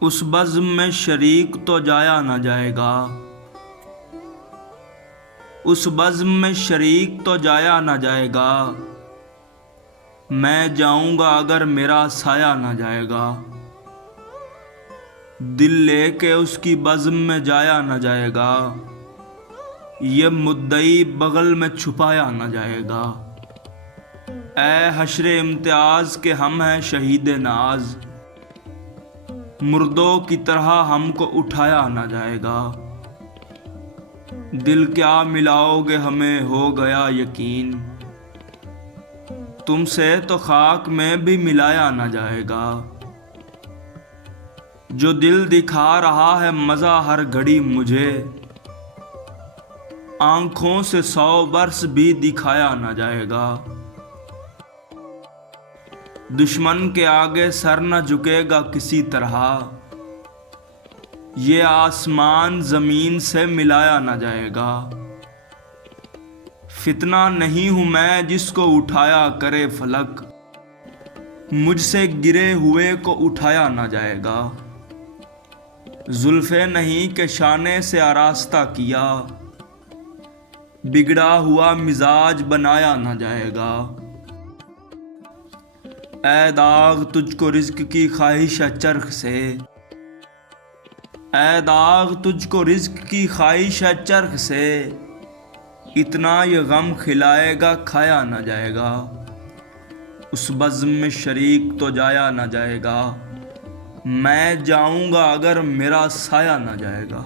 اس بزم میں شریک تو جایا نہ جائے گا، اس بزم میں شریک تو جایا نہ جائے گا، میں جاؤں گا اگر میرا سایہ نہ جائے گا، دل لے کے اس کی بزم میں جایا نہ جائے گا، یہ مدعی بغل میں چھپایا نہ جائے گا، اے حشر امتیاز کہ ہم ہیں شہید ناز، مردوں کی طرح ہم کو اٹھایا نہ جائے گا، دل کیا ملاؤ گے ہمیں ہو گیا یقین، تم سے تو خاک میں بھی ملایا نہ جائے گا، جو دل دکھا رہا ہے مزہ ہر گھڑی مجھے، آنکھوں سے 100 برس بھی دکھایا نہ جائے گا، دشمن کے آگے سر نہ جھکے گا کسی طرح، یہ آسمان زمین سے ملایا نہ جائے گا، فتنہ نہیں ہوں میں جس کو اٹھایا کرے فلک، مجھ سے گرے ہوئے کو اٹھایا نہ جائے گا، زلفیں نہیں کہ شانے سے آراستہ کیا، بگڑا ہوا مزاج بنایا نہ جائے گا، اے داغ تجھ کو رزق کی خواہش ہے چرخ سے، اے داغ تجھ کو رزق کی خواہش ہے چرخ سے، اتنا یہ غم کھلائے گا کھایا نہ جائے گا، اس بزم میں شریک تو جایا نہ جائے گا، میں جاؤں گا اگر میرا سایہ نہ جائے گا۔